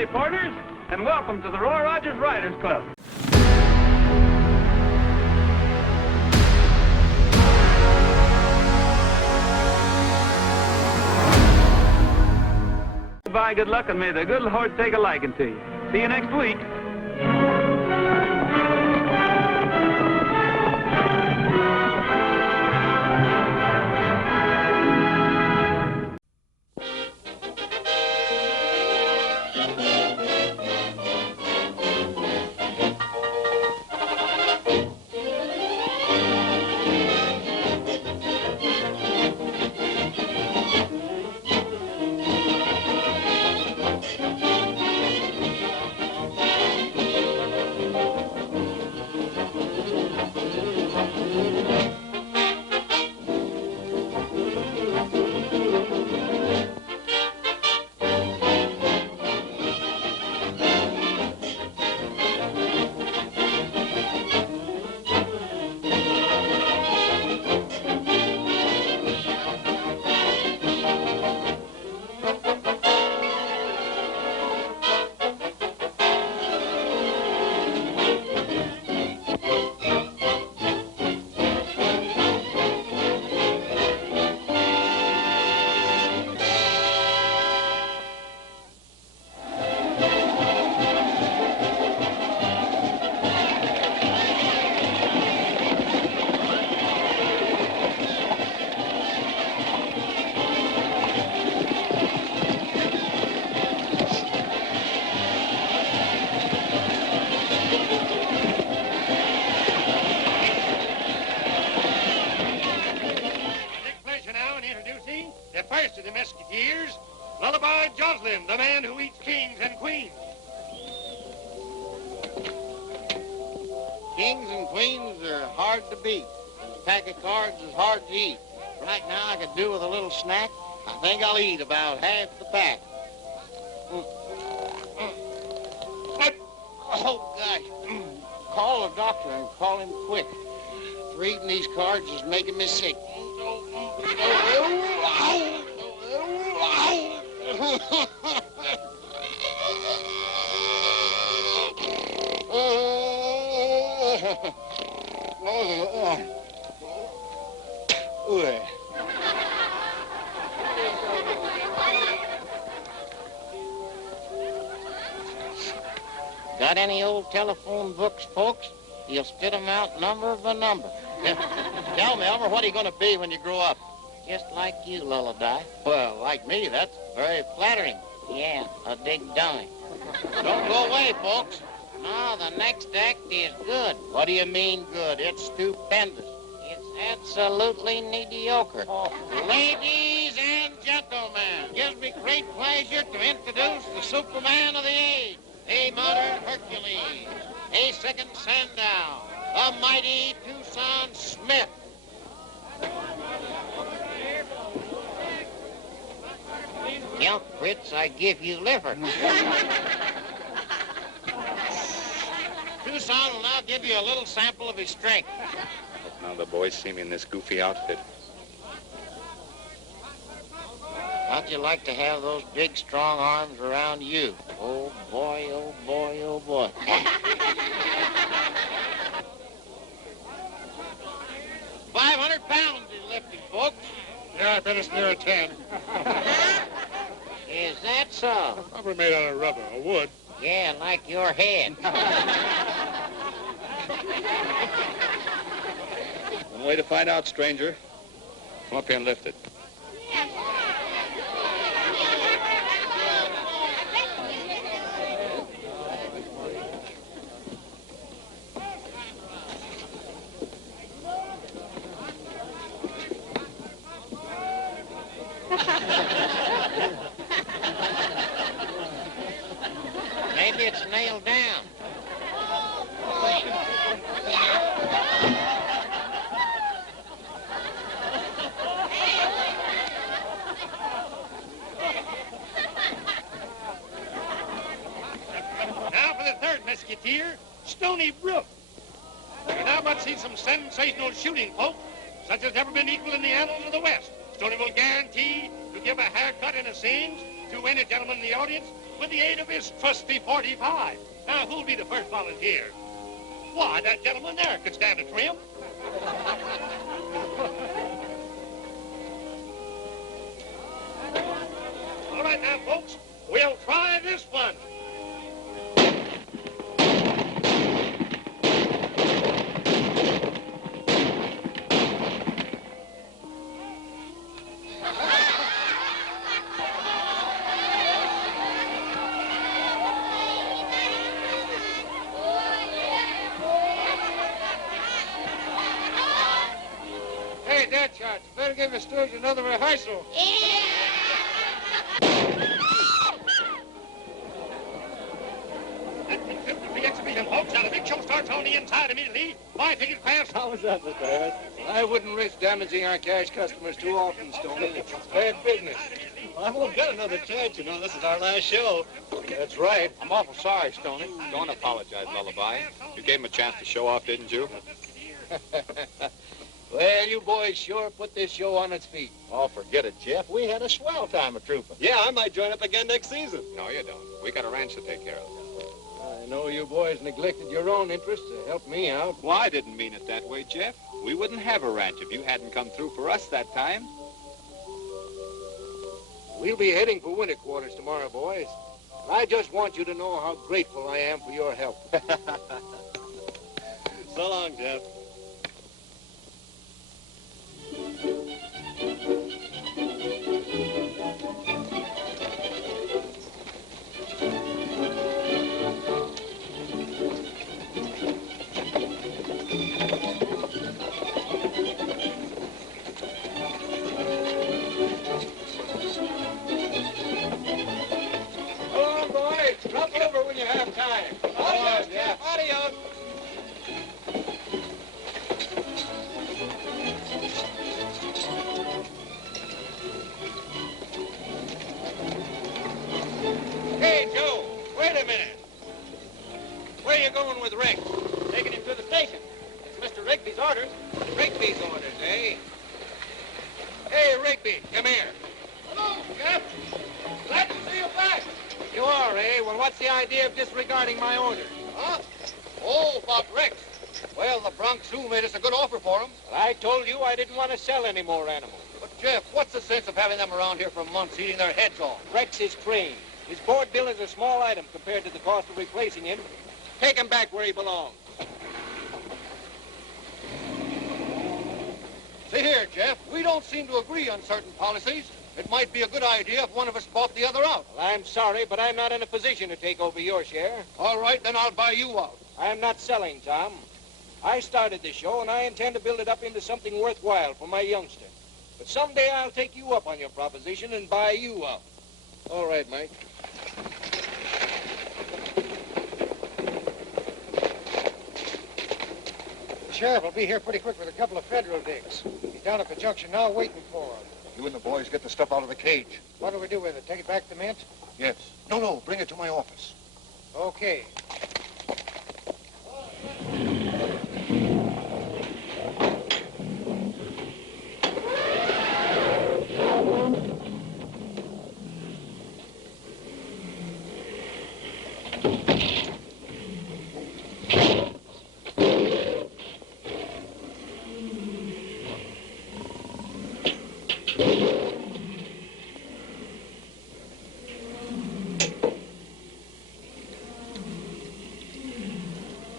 Howdy, partners, and welcome to the Roy Rogers Riders Club. Goodbye, good luck, and may the good Lord take a liking to you. See you next week. The first of the Mesquiteers, Lullaby Joslin, the man who eats kings and queens. Kings and queens are hard to beat. A pack of cards is hard to eat. Right now I could do with a little snack. I think I'll eat about half the pack. Oh, gosh. Call the doctor and call him quick. Reading these cards is making me sick. Got any old telephone books, folks? You'll spit them out number by number. Tell me, Elmer, what are you going to be when you grow up? Just like you, Lullaby. Well, like me, that's very flattering. Yeah, a big dummy. Don't go away, folks. No, the next act is good. What do you mean good? It's stupendous. It's absolutely mediocre. Ladies and gentlemen, gives me great pleasure to introduce the Superman of the age, a modern Hercules, a second Sandow, the mighty Tucson Smith. Young Fritz, I give you liver. Tucson will now give you a little sample of his strength. Hope now the boys see me in this goofy outfit. How'd you like to have those big, strong arms around you? Oh, boy, oh, boy, oh, boy. 500 pounds he's lifting, folks. Yeah, I bet it's near a 10. Is that so? Probably made out of rubber or wood. Yeah, like your head. One way to find out, stranger. Come up here and lift it. Maybe it's nailed down. Now for the third Mesquiteer, Stony Brook. We now must see some sensational shooting, folks, such as never been equal in the annals of the West. Stony will guarantee to give a haircut in a scenes to any gentleman in the audience with the aid of his trusty 45. Now, who'll be the first volunteer? Why, that gentleman there could stand a trim. All right now, folks, we'll try this one. Hey, Deadshot, you better give the stooge another rehearsal. That concludes the exhibition, folks. Now, the big show starts on the inside immediately. My ticket fast. How was that, Mr. Harris? I wouldn't risk damaging our cash customers too often, Stoney. It's bad business. Well, I won't get another chance, you know. This is our last show. That's right. I'm awful sorry, Stoney. Don't apologize, Lullaby. You gave him a chance to show off, didn't you? Well, you boys sure put this show on its feet. Oh, forget it, Jeff. We had a swell time of trooping. Yeah, I might join up again next season. No, you don't. We got a ranch to take care of. I know you boys neglected your own interests to help me out. Well, I didn't mean it that way, Jeff. We wouldn't have a ranch if you hadn't come through for us that time. We'll be heading for winter quarters tomorrow, boys. I just want you to know how grateful I am for your help. So long, Jeff. Come on, boys. Drop over when you have time. Adios, Jeff. Adios. Hey, Joe, wait a minute. Where you going with Rick? Taking him to the station. It's Mr. Rigby's orders. Rigby's orders, eh? Hey, Rigby, come here. Hello, Jeff. Glad to see you back. You are, eh? Well, what's the idea of disregarding my orders? Huh? Oh, about Rex. Well, the Bronx Zoo made us a good offer for him. Well, I told you I didn't want to sell any more animals. But, Jeff, what's the sense of having them around here for months eating their heads off? Rex is trained. His board bill is a small item compared to the cost of replacing him. Take him back where he belongs. See here, Jeff, we don't seem to agree on certain policies. It might be a good idea if one of us bought the other out. Well, I'm sorry, but I'm not in a position to take over your share. All right, then I'll buy you out. I'm not selling, Tom. I started the show, and I intend to build it up into something worthwhile for my youngster. But someday I'll take you up on your proposition and buy you out. All right, Mike. The sheriff will be here pretty quick with a couple of federal dicks. He's down at the junction now waiting for him. You and the boys get the stuff out of the cage. What do we do with it? Take it back to the mint? Yes. No, bring it to my office. Okay.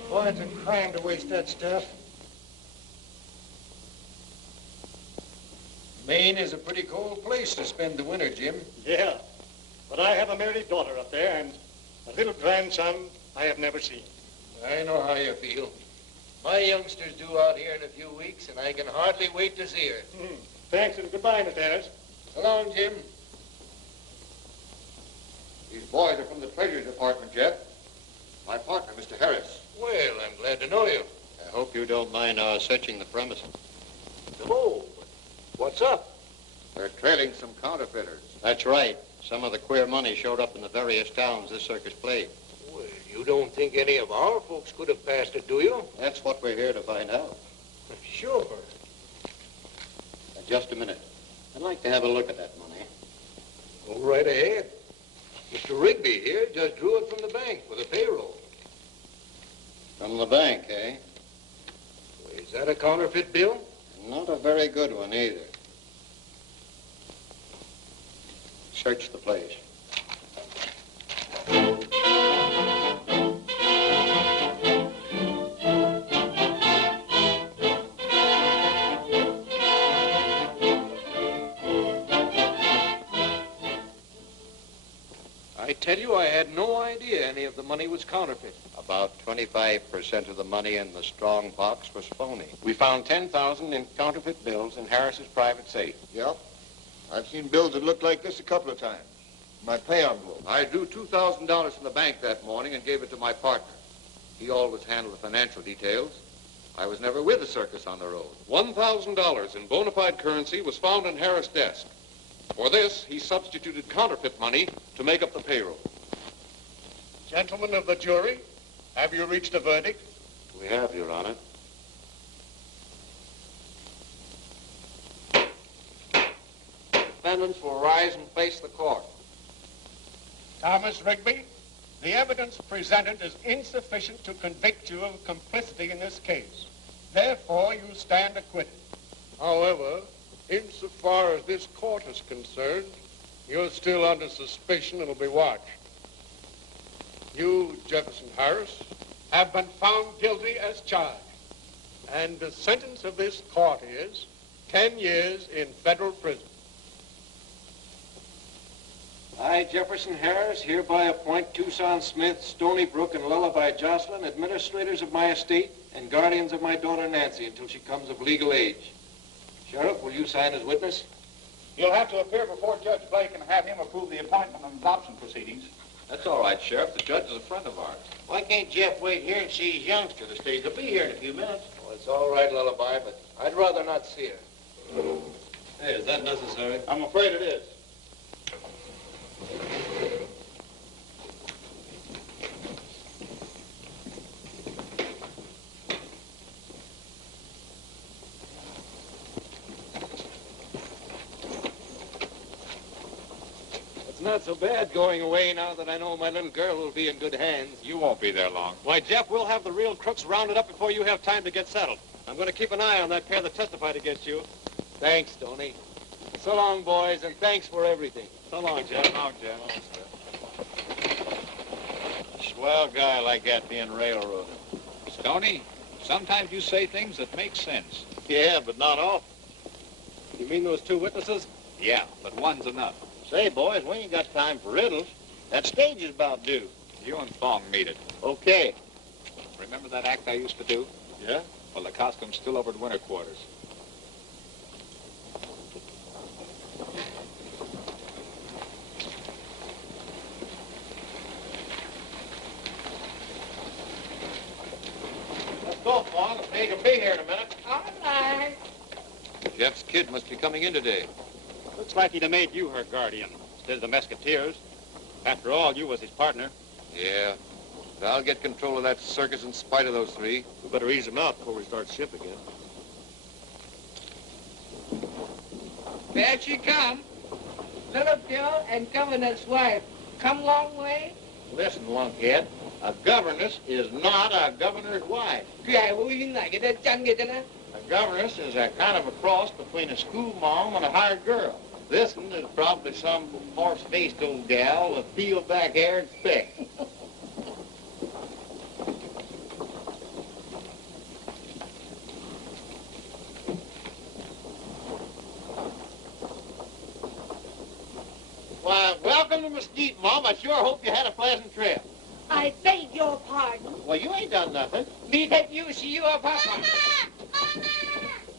Boy, it's a crime to waste that stuff. Maine is a pretty cold place to spend the winter, Jim. Yeah, but I have a married daughter up there and a little grandson I have never seen. I know how you feel. My youngster's due out here in a few weeks, and I can hardly wait to see her. Thanks and goodbye, Mr. Harris. So long, Jim. These boys are from the Treasury Department, Jeff. My partner, Mr. Harris. Well, I'm glad to know you. I hope you don't mind searching the premises. Oh, what's up? They're trailing some counterfeiters. That's right. Some of the queer money showed up in the various towns this circus played. Well, you don't think any of our folks could have passed it, do you? That's what we're here to find out. Sure. Just a minute. I'd like to have a look at that money. Go right ahead. Mr. Rigby here just drew it from the bank with a payroll. From the bank, eh? Is that a counterfeit bill? Not a very good one, either. Search the place. I tell you, I had no idea any of the money was counterfeit. About 25% of the money in the strong box was phony. We found $10,000 in counterfeit bills in Harris's private safe. Yep. I've seen bills that looked like this a couple of times. My pay envelope. I drew $2,000 from the bank that morning and gave it to my partner. He always handled the financial details. I was never with the circus on the road. $1,000 in bona fide currency was found in Harris' desk. For this, he substituted counterfeit money to make up the payroll. Gentlemen of the jury, have you reached a verdict? We have, Your Honor. Defendants will rise and face the court. Thomas Rigby, the evidence presented is insufficient to convict you of complicity in this case. Therefore, you stand acquitted. However, insofar as this court is concerned, you're still under suspicion and will be watched. You, Jefferson Harris, have been found guilty as charged. And the sentence of this court is 10 years in federal prison. I, Jefferson Harris, hereby appoint Tucson Smith, Stony Brook, and Lullaby Jocelyn administrators of my estate and guardians of my daughter Nancy until she comes of legal age. Sheriff, will you sign as witness? You'll have to appear before Judge Blake and have him approve the appointment and adoption proceedings. That's all right, Sheriff. The judge is a friend of ours. Why can't Jeff wait here and see his youngster the stage? He'll be here in a few minutes. Well, it's all right, Lullaby, but I'd rather not see her. Hey, is that necessary? I'm afraid it is. It's not so bad going away now that I know my little girl will be in good hands. You won't be there long. Why, Jeff, we'll have the real crooks rounded up before you have time to get settled. I'm going to keep an eye on that pair that testified against you. Thanks, Tony. So long, boys, and thanks for everything. So long, Jeff. So long, Jeff. Swell guy like that being railroaded. Stoney, sometimes you say things that make sense. Yeah, but not often. You mean those two witnesses? Yeah, but one's enough. Say, boys, we ain't got time for riddles. That stage is about due. You and Thong meet it. Okay. Remember that act I used to do? Yeah? Well, the costume's still over at winter quarters. Let's go, Fawn. The stage will be here in a minute. All right. Jeff's kid must be coming in today. Looks like he'd have made you her guardian instead of the Mesquiteers. After all, you was his partner. Yeah. But I'll get control of that circus in spite of those three. We better ease him out before we start ship again. There she come. Little girl and governor's wife. Come long way? Listen, lunkhead. A governess is not a governor's wife. Kaya huling na kita dyan kita na. A governess is a kind of a cross between a school mom and a hired girl. This one is probably some horse-faced old gal with peeled back hair and specs. Why, welcome to Mesquite, Mom. I sure hope you had a pleasant trip. I beg your pardon. Well, you ain't done nothing. Me take you see your papa.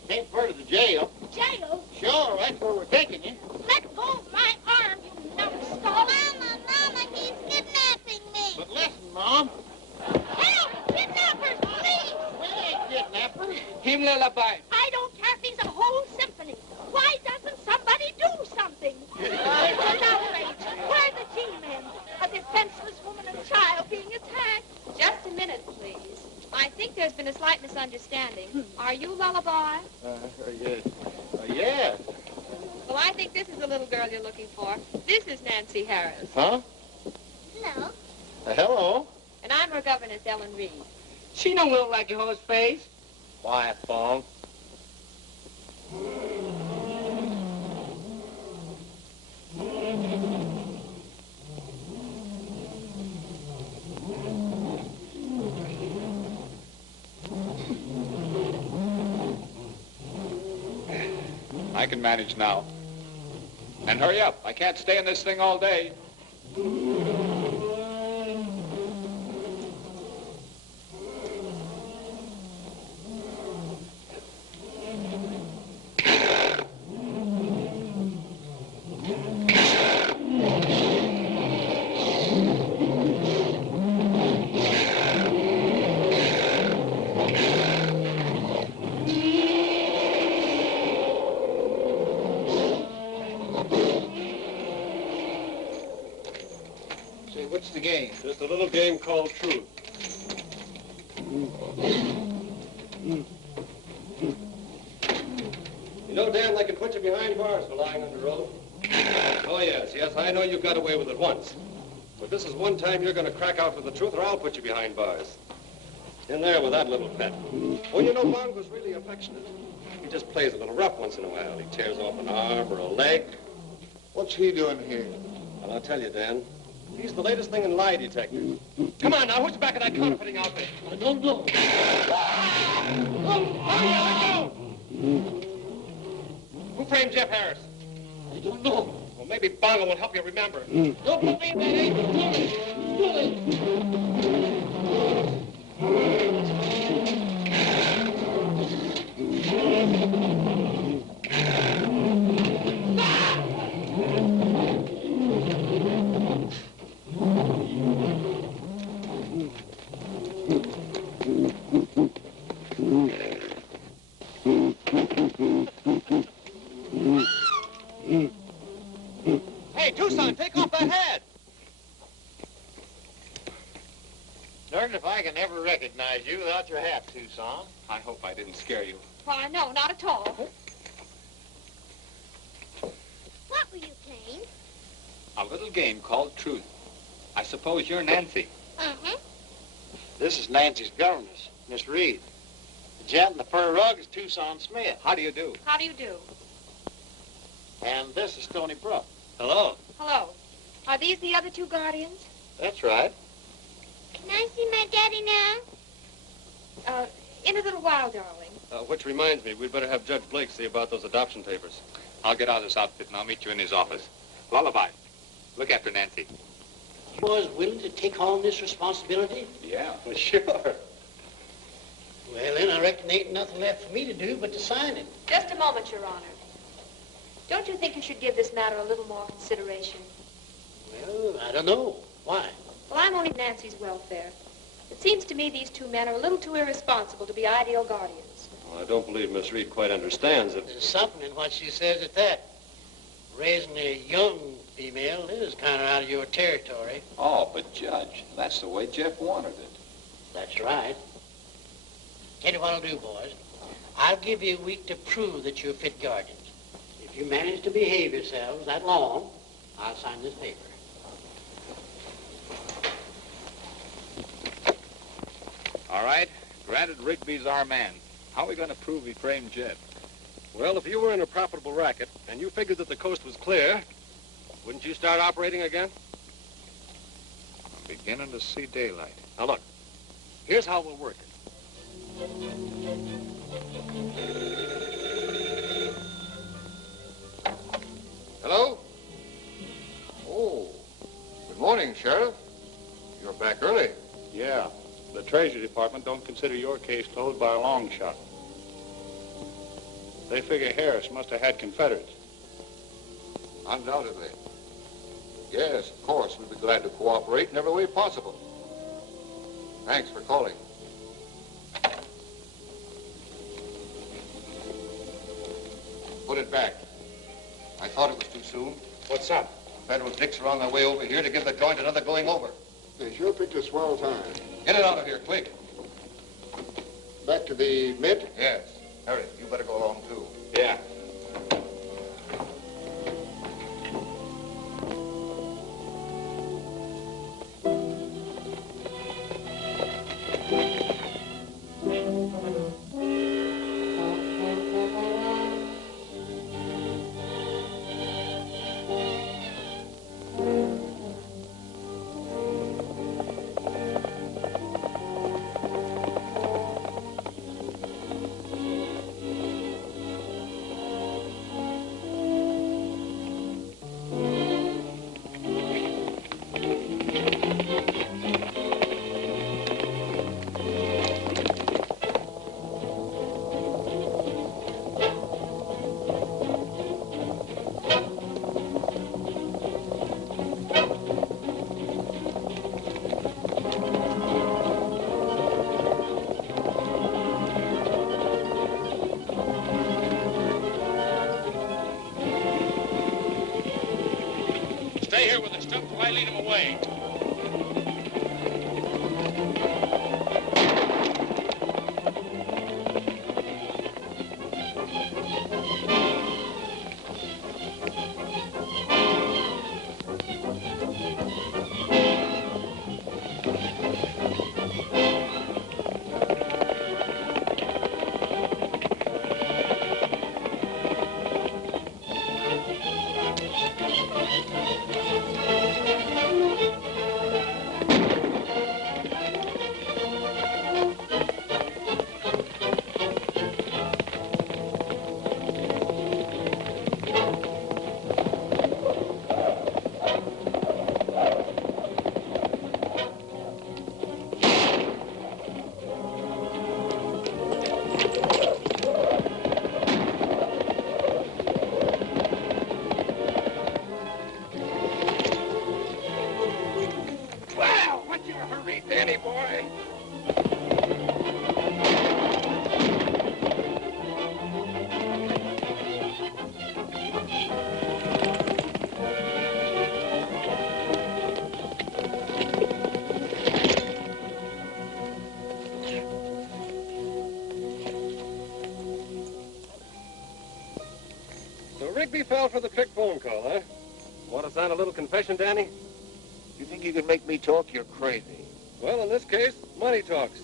Take her to the jail. Jail? Sure, that's where we're taking you. Let go of my arm, you numbskull. Mama, he's kidnapping me. But listen, Mom. Help! Kidnappers, please! We ain't kidnappers. Him lullaby. I don't care if he's a whole symphony. Why doesn't somebody do something? It's an outrage. Where are the G-men? A defenseless woman and child being attacked. Just a minute, please. I think there's been a slight misunderstanding. Are you Lullaby? Yeah. Well, I think this is the little girl you're looking for. This is Nancy Harris. Huh? Hello. Hello. And I'm her governess, Ellen Reed. She don't look like your horse face. Quiet, Fong. I can manage now. And hurry up. I can't stay in this thing all day. What's the game? Just a little game called Truth. You know, Dan, they can put you behind bars for lying under oath. Oh, yes, I know you got away with it once. But this is one time you're going to crack out for the truth, or I'll put you behind bars. In there with that little pet. Oh, you know, Bongo's really affectionate. He just plays a little rough once in a while. He tears off an arm or a leg. What's he doing here? Well, I'll tell you, Dan. He's the latest thing in lie detectors. Come on now, who's back of that counterfeiting outfit? I don't know. Oh, yeah, let go! Who framed Jeff Harris? I don't know. Well, maybe Bongo will help you remember. Don't believe that ain't Hey, Tucson, take off that hat! Darned if I can ever recognize you without your hat, Tucson. I hope I didn't scare you. Why, no, not at all. What were you playing? A little game called Truth. I suppose you're Nancy. Uh-huh. This is Nancy's governess, Miss Reed. The gent in the fur rug is Tucson Smith. How do you do? How do you do? And this is Stony Brook. Hello. Hello. Are these the other two guardians? That's right. Can I see my daddy now? In a little while, darling. Which reminds me, we'd better have Judge Blake see about those adoption papers. I'll get out of this outfit and I'll meet you in his office. Lullaby, look after Nancy. You was willing to take on this responsibility? Yeah. Well, sure. Well, then I reckon there ain't nothing left for me to do but to sign it. Just a moment, Your Honor. Don't you think you should give this matter a little more consideration? Well, I don't know. Why? Well, I'm only Nancy's welfare. It seems to me these two men are a little too irresponsible to be ideal guardians. Well, I don't believe Miss Reed quite understands it. There's something in what she says at that. Raising a young female is kind of out of your territory. Oh, but Judge, that's the way Jeff wanted it. That's right. Tell you what I'll do, boys. I'll give you a week to prove that you're fit guardians. If you manage to behave yourselves that long, I'll sign this paper. All right, granted Rigby's our man. How are we going to prove he framed Jeff? Well, if you were in a profitable racket and you figured that the coast was clear, wouldn't you start operating again? I'm beginning to see daylight. Now, look, here's how we'll work it. Hello? Oh, good morning, Sheriff. You're back early. Yeah. The Treasury Department don't consider your case closed by a long shot. They figure Harris must have had Confederates. Undoubtedly. Yes, of course. We'd be glad to cooperate in every way possible. Thanks for calling. Put it back. I thought it was too soon. What's up? Federal dicks are on their way over here to give the joint another going over. They sure picked a swell time. Get it out of here, quick. Back to the Mint? Yes. Harry, you better go along, too. Yeah. Why lead him away? Danny boy. So Rigby fell for the trick phone call, huh? Want to sign a little confession, Danny? You think you can make me talk? You're crazy. Well, in this case, money talks,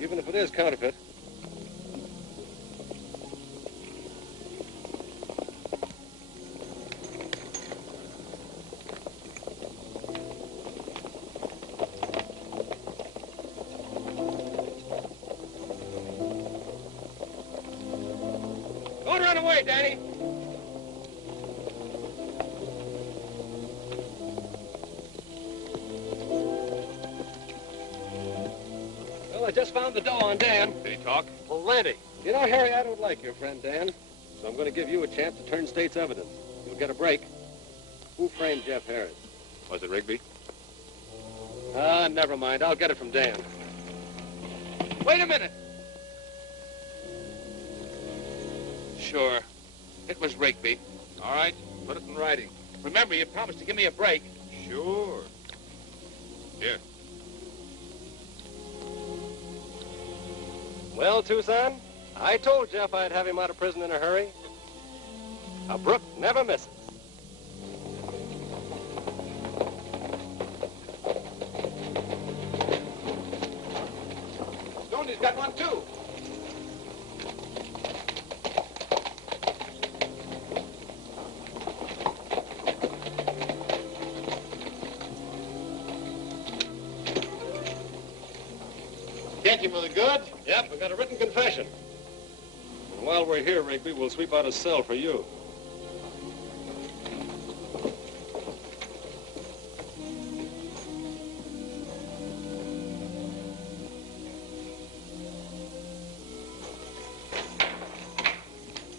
even if it is counterfeit. Don't run away, Danny. I just found the dough on Dan. Did he talk? Plenty. You know, Harry, I don't like your friend Dan, so I'm going to give you a chance to turn state's evidence. You'll get a break. Who framed Jeff Harris? Was it Rigby? Never mind. I'll get it from Dan. Wait a minute. Sure. It was Rigby. All right. Put it in writing. Remember, you promised to give me a break. Sure. Here. Well, Tucson, I told Jeff I'd have him out of prison in a hurry. A brook never misses. Stoney's got one, too. Get him with the goods? Yep, we got a written confession. And while we're here, Rigby, we'll sweep out a cell for you.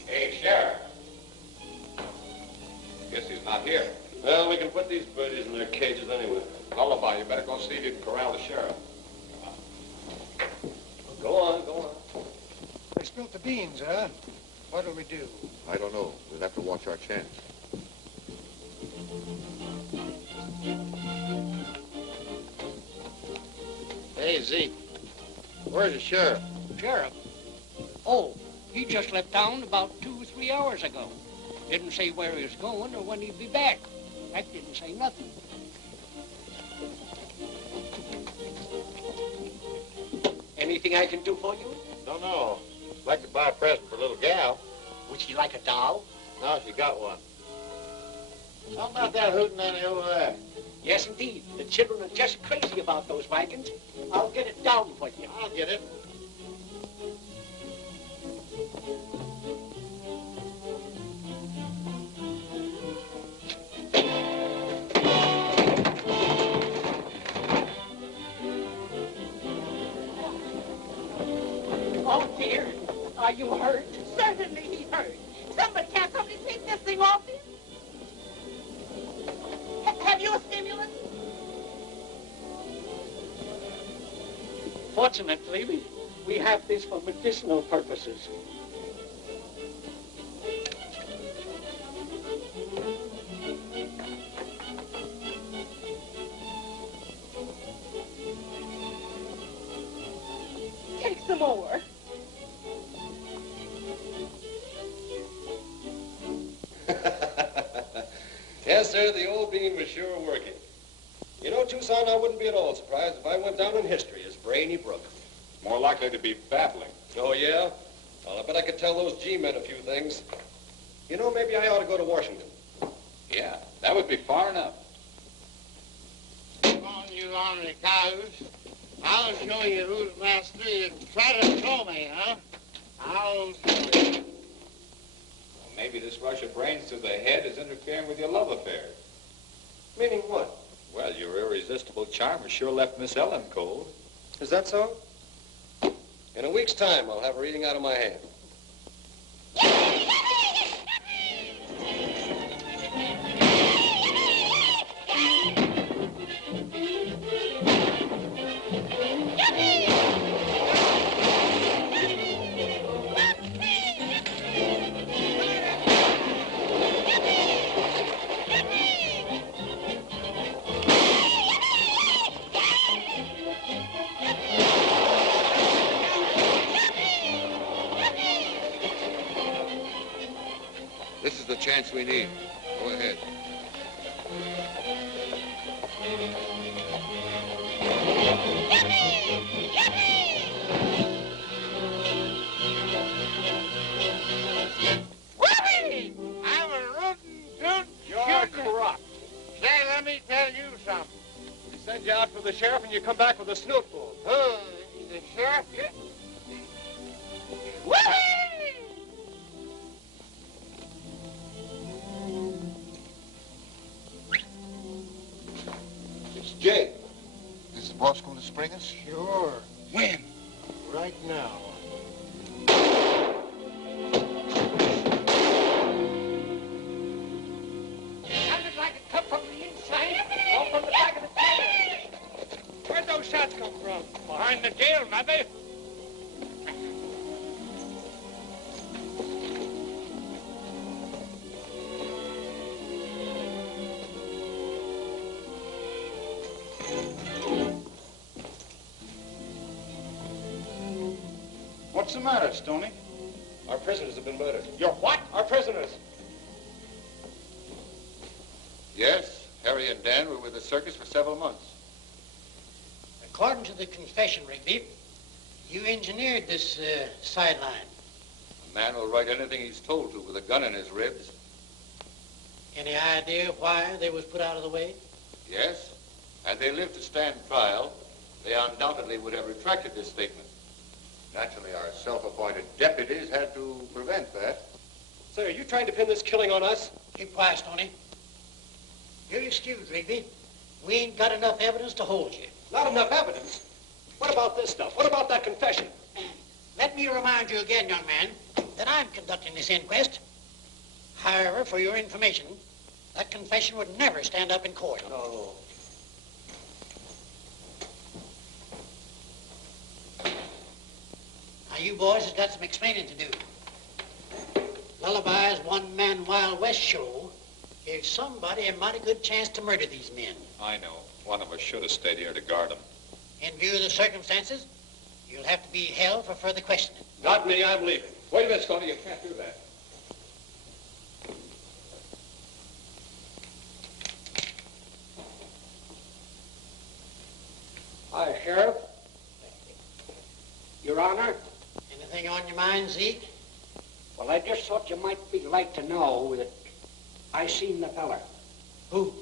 Hey, Sheriff. Guess he's not here. Well, we can put these birdies in their cages anyway. Lullaby, you better go see if you can corral the sheriff. Go on, go on. They spilt the beans, huh? What'll we do? I don't know. We'll have to watch our chance. Hey, Zeke, where's the sheriff? Sheriff? Oh, he just left town about 2 or 3 hours ago. Didn't say where he was going or when he'd be back. In fact, didn't say nothing. Anything I can do for you? Don't know. I'd like to buy a present for a little gal. Would she like a doll? No, she got one. How about that hootenanny over there? Yes, indeed. The children are just crazy about those wagons. I'll get it down for you. I'll get it. Oh, dear. Are you hurt? Certainly he's hurt. Can't somebody take this thing off him? Have you a stimulant? Fortunately, we have this for medicinal purposes. Yes, sir, the old bean was sure working. You know, Tucson, I wouldn't be at all surprised if I went down in history as Brainy Brook. More likely to be babbling. Oh, yeah? Well, I bet I could tell those G-men a few things. You know, maybe I ought to go to Washington. Yeah, that would be far enough. Come on, you ornery cows. I'll show you who's master. You try to throw me, huh? I'll show you. Well, maybe this rush of brains to the head is interfering with your love affair. Meaning what? Well, your irresistible charm has sure left Miss Ellen cold. Is that so? In a week's time, I'll have her eating out of my hand. This is the chance we need. Go ahead. Whoopee! I'm a rootin' toot You're shootin'. corrupt. Say, let me tell you something. We send you out for the sheriff and you come back with a snoot full. The sheriff? Whoopee! It's Jay. Is the boss going to spring us? Sure. When? Right now. Sounded like it come from the inside or from the back of the tank. Where'd those shots come from? Behind the jail, maybe. What's the matter, Stoney? Our prisoners have been murdered. Your what? Our prisoners. Yes, Harry and Dan were with the circus for several months. According to the confession, Rigby, you engineered this sideline. A man will write anything he's told to with a gun in his ribs. Any idea why they was put out of the way? Yes, had they lived to stand trial, they undoubtedly would have retracted this statement. Naturally, our self-appointed deputies had to prevent that. Say, are you trying to pin this killing on us? Keep quiet, Stoney. You're excused, Rigby. We ain't got enough evidence to hold you. Not enough evidence. What about this stuff? What about that confession? Let me remind you again, young man, that I'm conducting this inquest. However, for your information, that confession would never stand up in court. No. Now, you boys has got some explaining to do. Lullaby's one-man Wild West show gave somebody a mighty good chance to murder these men. I know. One of us should have stayed here to guard them. In view of the circumstances, you'll have to be held for further questioning. Not me, I'm leaving. Wait a minute, Stoney. You can't do that. Hi, Sheriff. Your Honor. Anything on your mind, Zeke? Well, I just thought you might be like to know that I seen the feller. Who?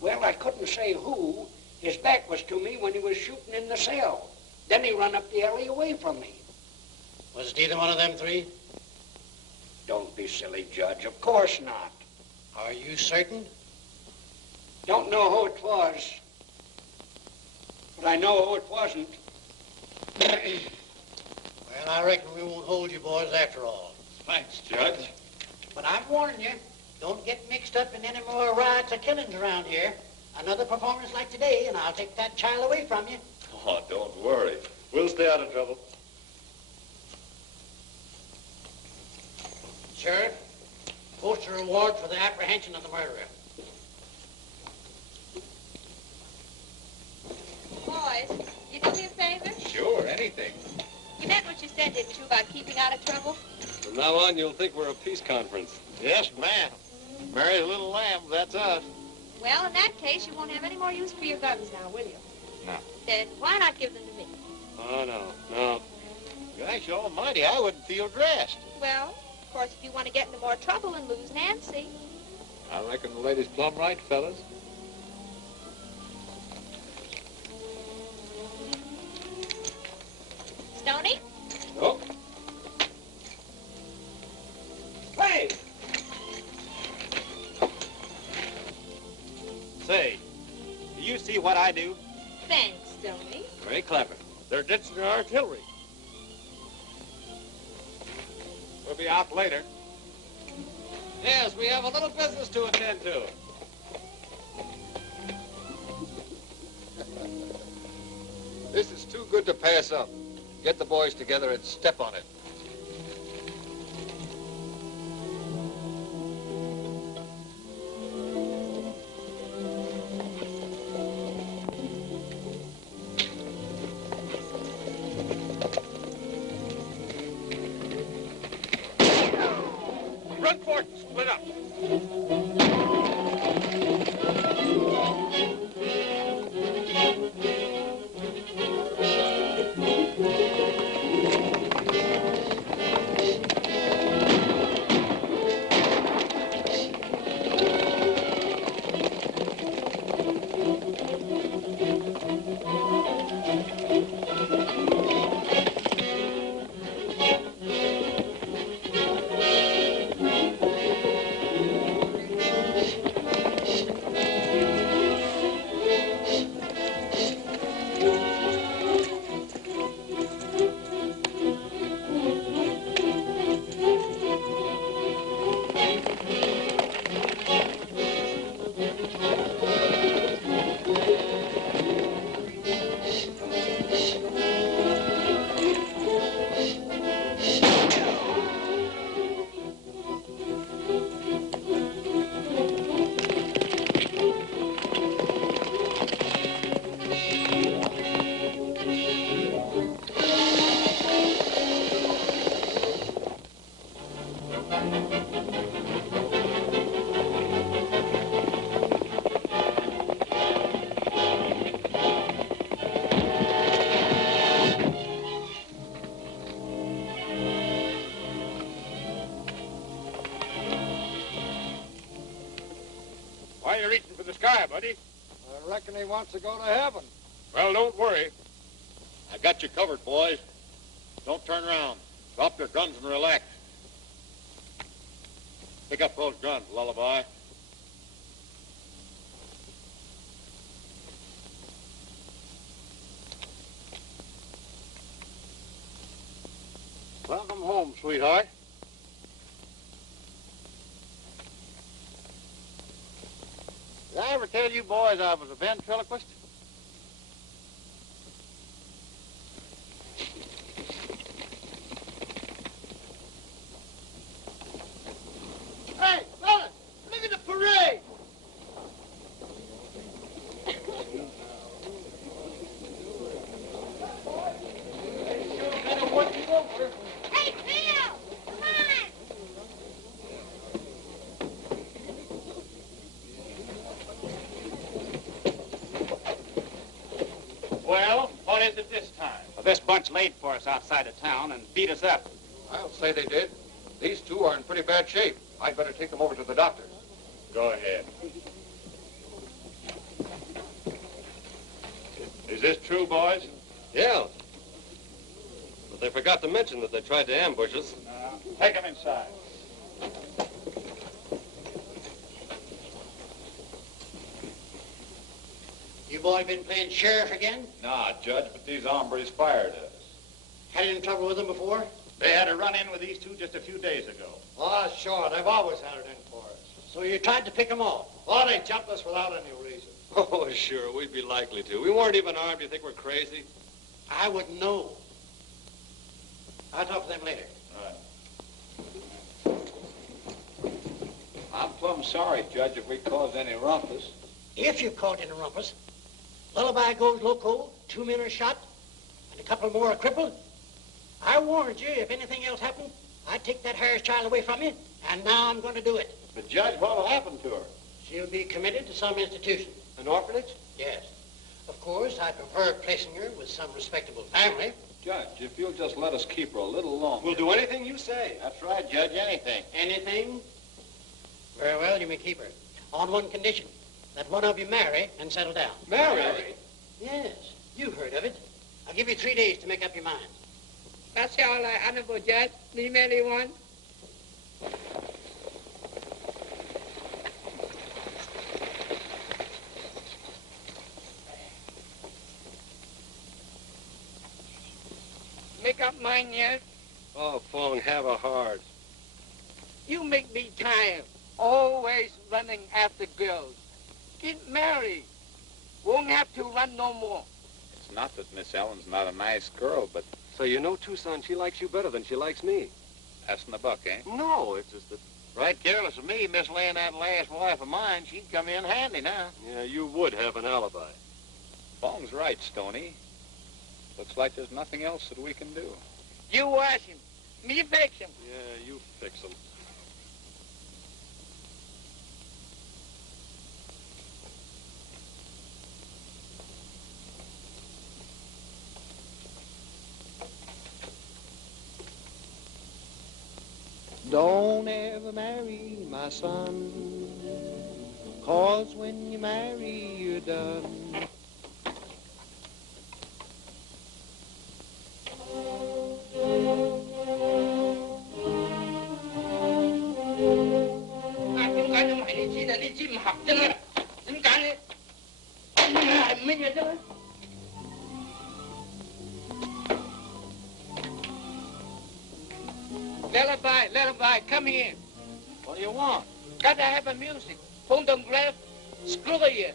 Well, I couldn't say who. His back was to me when he was shooting in the cell. Then he run up the alley away from me. Was it either one of them three? Don't be silly, Judge. Of course not. Are you certain? Don't know who it was. But I know who it wasn't. Well, I reckon we won't hold you boys after all. Thanks, Judge. But I'm warning you, don't get mixed up in any more riots or killings around here. Another performance like today, and I'll take that child away from you. Oh, don't worry. We'll stay out of trouble. Sheriff, post a reward for the apprehension of the murderer. Boys, you do me a favor? Sure, anything. You meant what you said, didn't you, about keeping out of trouble? From now on, you'll think we're a peace conference. Yes, ma'am. Mary's little lambs, that's us. Well, in that case, you won't have any more use for your guns now, will you? No. Then why not give them to me? Oh, no. Gosh almighty, I wouldn't feel dressed. Well, of course, if you want to get into more trouble and lose Nancy. I reckon the lady's plumb right, fellas. Stoney? Nope. Hey! Say, do you see what I do? Thanks, Stoney. Very clever. They're ditching their artillery. We'll be out later. Yes, we have a little business to attend to. This is too good to pass up. Get the boys together and step on it. Run for it and split up. Why are you reaching for the sky, buddy? I reckon he wants to go to heaven. Well, don't worry. I got you covered, boys. Don't turn around. Drop your guns and relax. Pick up those guns, Lullaby. Welcome home, sweetheart. Did I ever tell you boys I was a ventriloquist? Hey, fellas, look at the parade! Hey, Bill! Come on! Well, what is it this time? Well, this bunch laid for us outside of town and beat us up. I'll say they did. These two are in pretty bad shape. I'd better take them over to the doctor. Go ahead. Is this true, boys? Yeah. But they forgot to mention that they tried to ambush us. Take them inside. You boys been playing sheriff again? Nah, Judge, but these hombres fired us. Had any trouble with them before? They had a run-in with these two just a few days ago. Oh, sure. They've always had it in for us. So you tried to pick them off? Oh, they jumped us without any reason. Oh, sure, we'd be likely to. We weren't even armed. You think we're crazy? I wouldn't know. I'll talk to them later. I'm plumb sorry, Judge, if we caused any rumpus. If you caught in a rumpus, Lullaby goes loco, 2 men are shot, and a couple more are crippled. I warned you, if anything else happened, I'd take that Harris child away from you, and now I'm going to do it. But, Judge, what will happen to her? She'll be committed to some institution. An orphanage? Yes. Of course, I prefer placing her with some respectable family. Judge, if you'll just let us keep her a little longer. We'll do anything you say. That's right, Judge, anything. Anything? Very well, you may keep her. On one condition, that one of you marry and settle down. Marry? Yes, you've heard of it. I'll give you 3 days to make up your mind. That's all I honorable judge. Me marry one. Make up mine yet? Oh, Fong, have a heart. You make me tired. Always running after girls. Get married. Won't have to run no more. It's not that Miss Ellen's not a nice girl, but... So you know, Tucson, she likes you better than she likes me. Passing the buck, eh? No, it's just that... Right careless of me, mislaying that last wife of mine. She'd come in handy now. Yeah, you would have an alibi. Fong's right, Stoney. Looks like there's nothing else that we can do. You wash him. Me fix him. Yeah, you fix him. Don't ever marry my son, 'cause when you marry, you're done. Lullaby, come here. What do you want? Gotta have a music. Phonograph, screw you.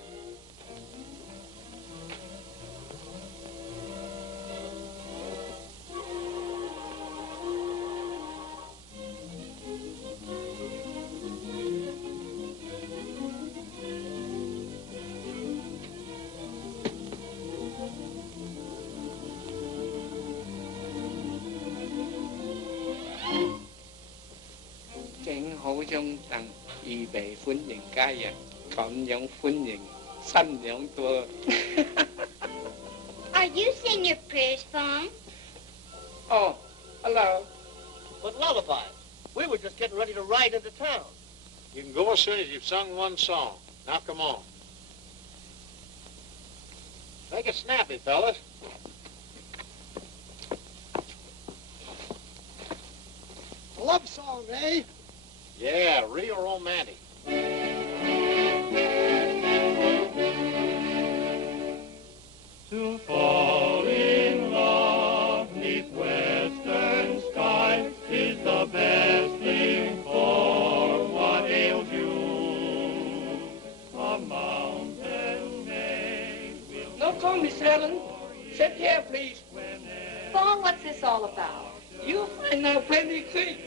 Hữu trong tầng y bề phun những ca vật cộng những phun những xanh những tua. Are you saying your prayers, Fong? Oh, hello. But Lullaby, we were just getting ready to ride into town. You can go as soon as you've sung one song. Now come on. Make it snappy, fellas. Love song, eh? Yeah, real romantic. To fall in love 'neath western skies is the best thing for what ails you. A mountain maid will... No call me Ellen. Sit here, please. Fong, what's this all about? You'll find out plenty quick.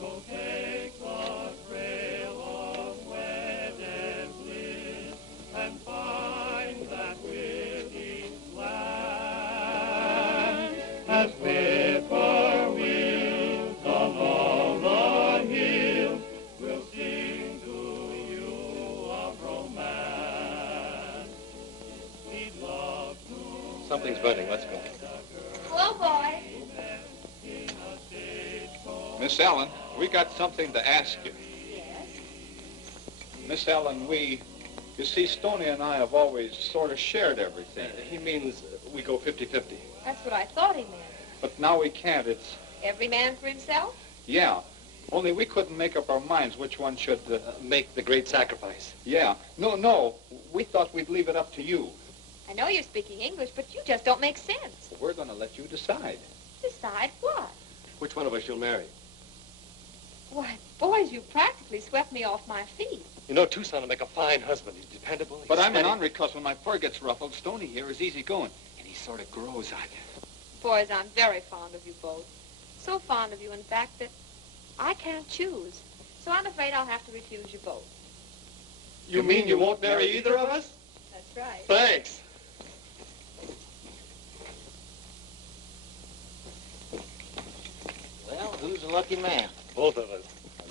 So take the trail of wedded bliss and find that with each land as whippoorwills along the hills will sing to you of romance. Need love to... Something's burning. Let's go. Hello, boy. Miss Ellen, we got something to ask you. Yes? Miss Ellen, you see, Stoney and I have always sort of shared everything. He means we go 50-50. That's what I thought he meant. But now we can't. It's... Every man for himself? Yeah. Only we couldn't make up our minds which one should... make the great sacrifice. Yeah. No. We thought we'd leave it up to you. I know you're speaking English, but you just don't make sense. We're going to let you decide. Decide what? Which one of us you'll marry? Why, boys, you practically swept me off my feet. You know, Tucson will make a fine husband. He's dependable. He's But I'm an steady. ornery cuss. When my fur gets ruffled, Stoney here is easy going. And he sort of grows on you. Boys, I'm very fond of you both. So fond of you, in fact, that I can't choose. So I'm afraid I'll have to refuse you both. You mean you won't marry either of us? That's right. Thanks. Well, who's the lucky man? Both of us.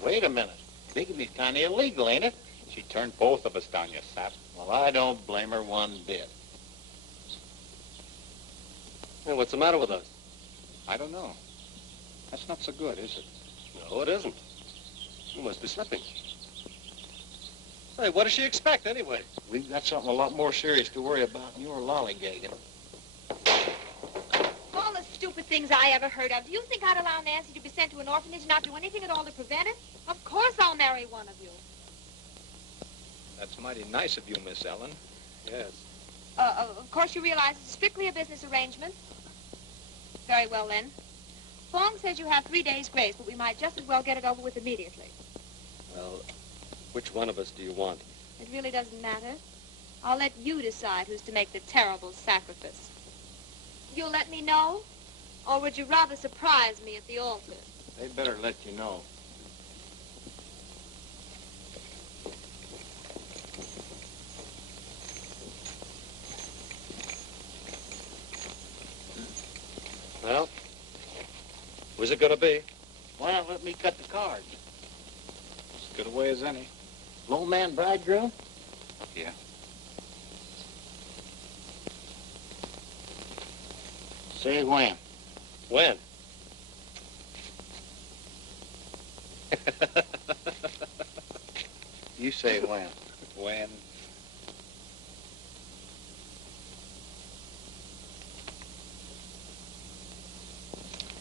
Wait a minute. Bigamy's kind of illegal, ain't it? She turned both of us down, you sap. Well, I don't blame her one bit. Hey, what's the matter with us? I don't know. That's not so good, is it? No, it isn't. You must be slipping. Hey, what does she expect, anyway? We've got something a lot more serious to worry about than your lollygagging. All the stupid things I ever heard of. Do you think I'd allow Nancy to be sent to an orphanage and not do anything at all to prevent it? Of course I'll marry one of you. That's mighty nice of you, Miss Ellen. Yes. Of course you realize it's strictly a business arrangement. Very well, then. Fong says you have 3 days' grace, but we might just as well get it over with immediately. Well, which one of us do you want? It really doesn't matter. I'll let you decide who's to make the terrible sacrifice. You'll let me know? Or would you rather surprise me at the altar? They'd better let you know. Well, who's it going to be? Why not let me cut the cards? As good a way as any. Low man bridegroom? Yeah. Say when. When? You say when. When?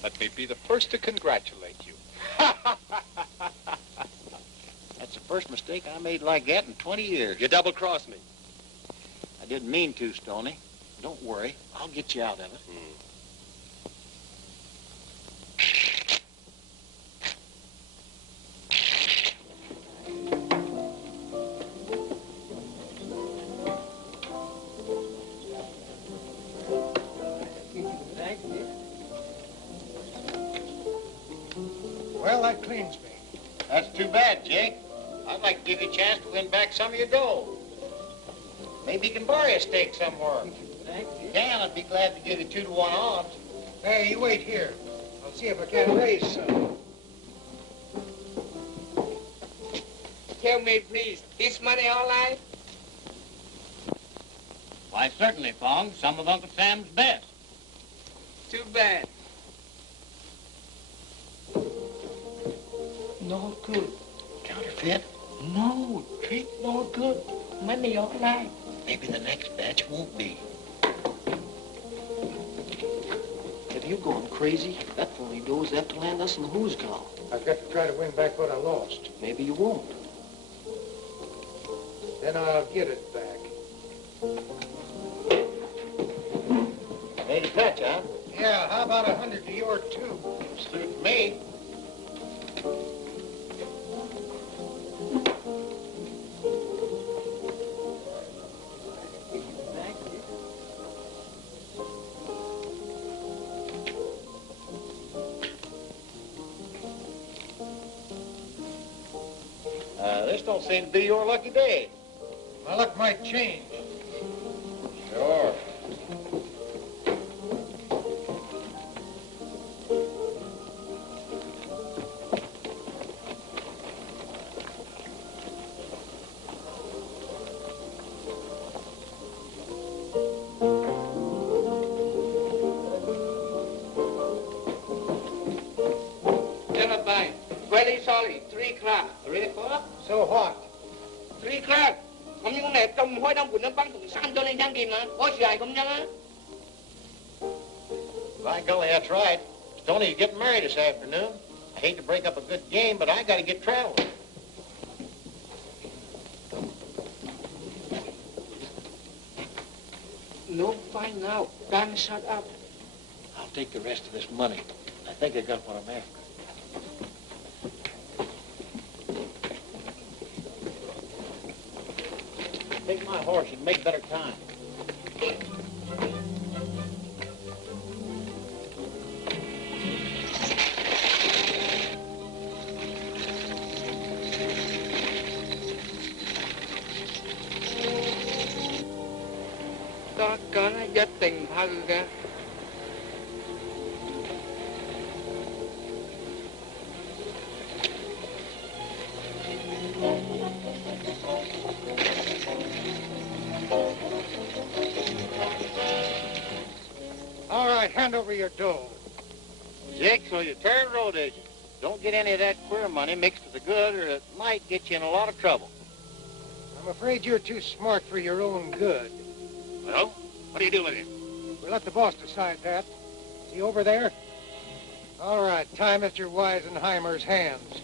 Let me be the first to congratulate you. That's the first mistake I made like that in 20 years. You double-crossed me. I didn't mean to, Stoney. Don't worry. I'll get you out of it. Well, that cleans me. That's too bad, Jake. I'd like to give you a chance to win back some of your gold. Maybe you can borrow a stake somewhere. Dan, I'd be glad to give you 2-to-1 odds. Hey, you wait here. I'll see if I can raise some. Tell me, please, is money all right? Why, certainly, Fong. Some of Uncle Sam's best. Too bad. No good. Counterfeit? No, trick no good. Money all right. Maybe the next batch won't be. Have you gone crazy? That phony knows that to land us in the who's call. I've got to try to win back what I lost. Maybe you won't. Then I'll get it back. Made a catch, huh? Yeah, how about 100 to your 2? Suit me. This don't seem to be your lucky day. My luck might change. Sure. Never mind. Very sorry. 3 o'clock. 3 o'clock? So what? 3 o'clock. Không như con này cầm hôi đông của nó bắn thùng san cho lên nhang kìm mà. Có dài không nhá. By golly, that's right. Stoney's getting married this afternoon. I hate to break up a good game, but I gotta get traveling. No fight now. Dan, shut up. I'll take the rest of this money. I think I got what I'm after. Take my horse and make better time. Đó có nó rất tình thân kìa. over your dough. Jake, so you turn road agent. Don't get any of that queer money mixed with the good, or it might get you in a lot of trouble. I'm afraid you're too smart for your own good. Well, what do you do with him? We'll let the boss decide that. Is he over there? All right, time Mr. Weisenheimer's hands.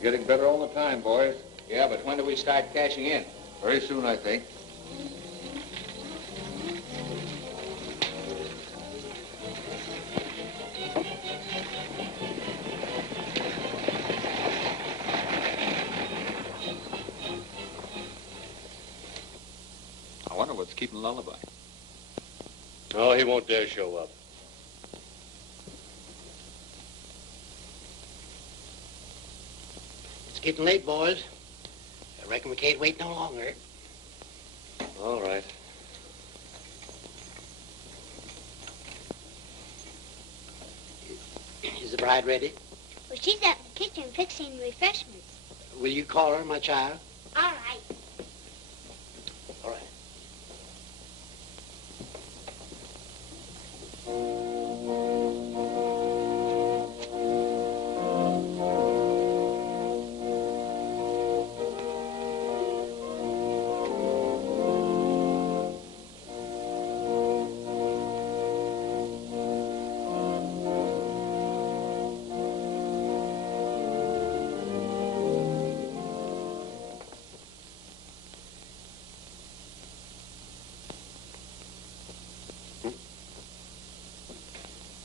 Getting better all the time, boys. Yeah, but when do we start cashing in? Very soon, I think. I wonder what's keeping Lullaby. Oh, he won't dare show up. It's getting late, boys. I reckon we can't wait no longer. All right. Is the bride ready? Well, she's out in the kitchen fixing refreshments. Will you call her, my child? All right. All right.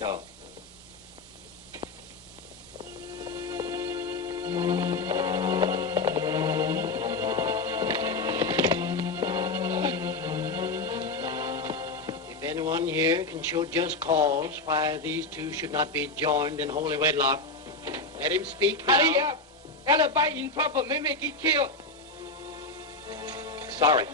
No. If anyone here can show just cause why these two should not be joined in holy wedlock, let him speak now. Hurry up. Everybody in trouble. May make it killed. Sorry.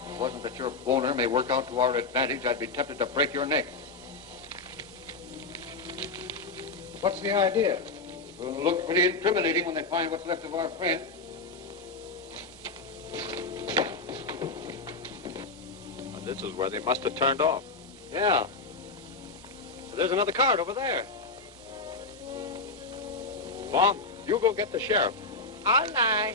If it wasn't that your boner may work out to our advantage, I'd be tempted to break your neck. What's the idea? It'll look pretty incriminating when they find what's left of our friend. Well, this is where they must have turned off. Yeah. There's another card over there. Vaughn, you go get the sheriff. All right.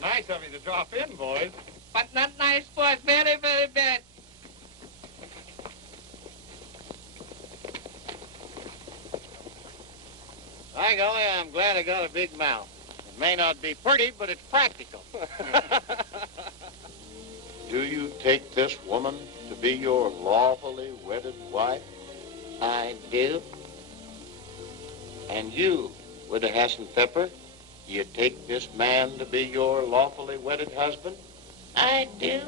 Nice of you to drop in, boys. But not nice, boys. Very, very bad. By golly, I'm glad I got a big mouth. It may not be pretty, but it's practical. Do you take this woman to be your lawfully wedded wife? I do. And you, Widow Hassenpfeffer, you take this man to be your lawfully wedded husband? I do.